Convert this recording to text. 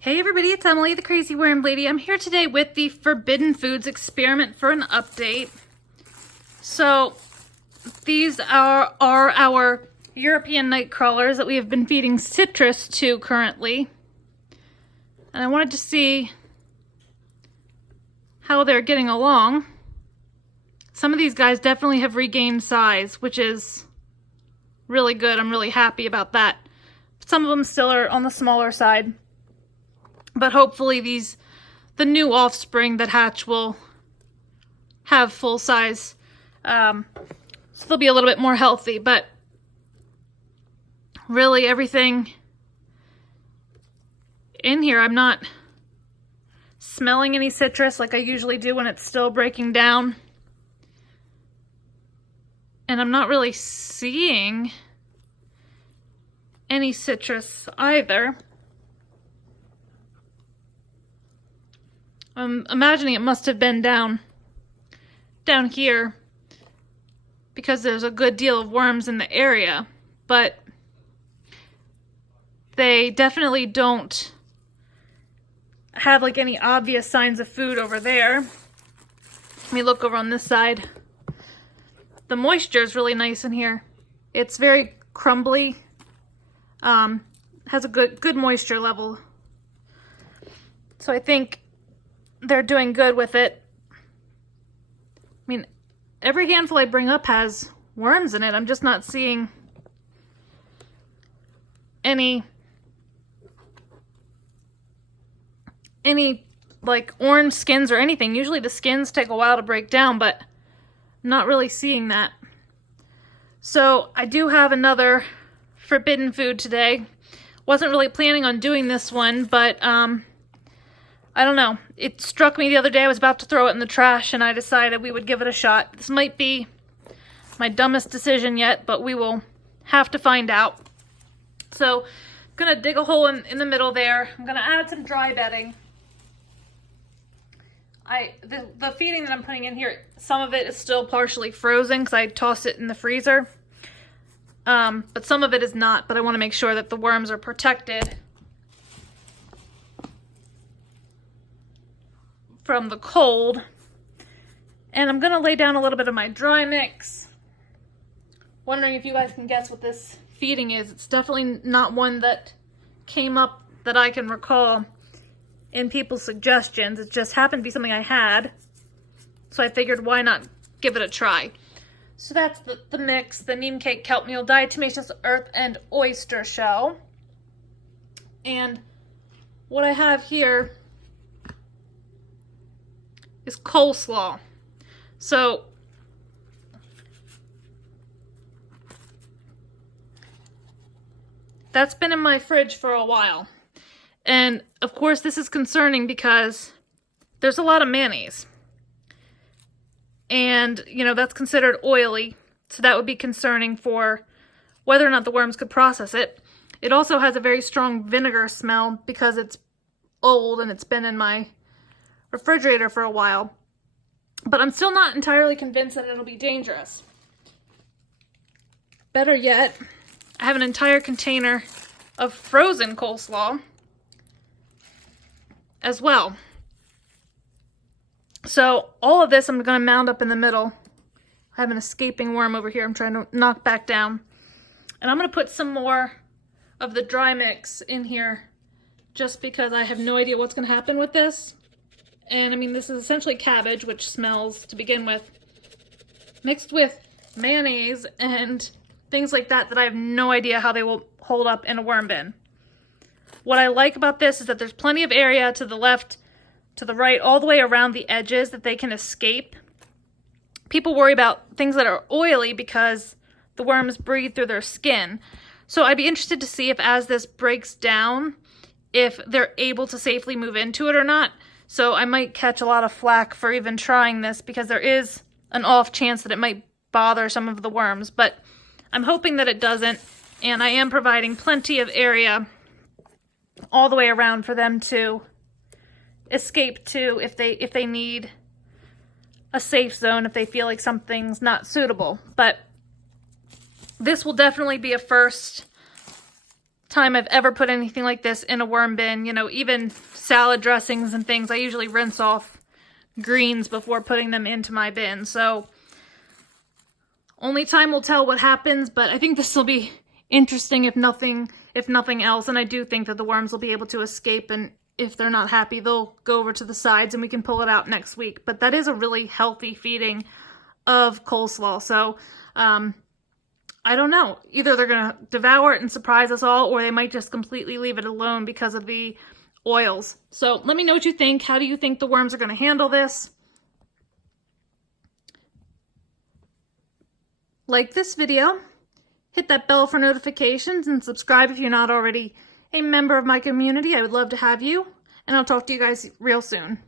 Hey everybody, it's Emily, the Crazy Worm Lady. I'm here today with the Forbidden Foods experiment for an update. So, these are our European night crawlers that we have been feeding citrus to currently. And I wanted to see how they're getting along. Some of these guys definitely have regained size, which is really good. I'm really happy about that. Some of them still are on the smaller side. But hopefully the new offspring that hatch will have full size. So they'll be a little bit more healthy. But really everything in here, I'm not smelling any citrus like I usually do when it's still breaking down. And I'm not really seeing any citrus either. I'm imagining it must have been down here because there's a good deal of worms in the area, but they definitely don't have like any obvious signs of food over there. Let me look over on this side. The moisture is really nice in here. It's very crumbly, has a good moisture level. So I think they're doing good with it. I mean, every handful I bring up has worms in it. I'm just not seeing any like orange skins or anything. Usually the skins take a while to break down, but I'm not really seeing that. So I do have another forbidden food today. Wasn't really planning on doing this one, but I don't know. It struck me the other day. I was about to throw it in the trash and I decided we would give it a shot. This might be my dumbest decision yet, but we will have to find out. So I'm going to dig a hole in the middle there. I'm going to add some dry bedding. The feeding that I'm putting in here, some of it is still partially frozen because I tossed it in the freezer. But some of it is not, but I want to make sure that the worms are protected from the cold. And I'm gonna lay down a little bit of my dry mix. Wondering if you guys can guess what this feeding is. It's definitely not one that came up that I can recall in people's suggestions. It just happened to be something I had, so I figured why not give it a try. So that's the mix: the neem cake, kelp meal, diatomaceous earth, and oyster shell. And what I have here is coleslaw. So that's been in my fridge for a while. And of course this is concerning because there's a lot of mayonnaise. And, you know, that's considered oily. So that would be concerning for whether or not the worms could process it. It also has a very strong vinegar smell because it's old and it's been in my refrigerator for a while, but I'm still not entirely convinced that it'll be dangerous. Better yet, I have an entire container of frozen coleslaw as well. So all of this I'm going to mound up in the middle. I have an escaping worm over here I'm trying to knock back down. And I'm going to put some more of the dry mix in here just because I have no idea what's going to happen with this. And I mean, this is essentially cabbage, which smells to begin with, mixed with mayonnaise and things like that I have no idea how they will hold up in a worm bin. What I like about this is that there's plenty of area to the left, to the right, all the way around the edges that they can escape. People worry about things that are oily because the worms breathe through their skin. So I'd be interested to see if as this breaks down, if they're able to safely move into it or not. So I might catch a lot of flack for even trying this because there is an off chance that it might bother some of the worms, but I'm hoping that it doesn't, and I am providing plenty of area all the way around for them to escape to if they need a safe zone, if they feel like something's not suitable. But this will definitely be a first time I've ever put anything like this in a worm bin. You know, even salad dressings and things, I usually rinse off greens before putting them into my bin. So only time will tell what happens, but I think this will be interesting if nothing else. And I do think that the worms will be able to escape, and if they're not happy, they'll go over to the sides and we can pull it out next week. But that is a really healthy feeding of coleslaw. So I don't know. Either they're going to devour it and surprise us all, or they might just completely leave it alone because of the oils. So let me know what you think. How do you think the worms are going to handle this? Like this video, hit that bell for notifications, and subscribe if you're not already a member of my community. I would love to have you, and I'll talk to you guys real soon.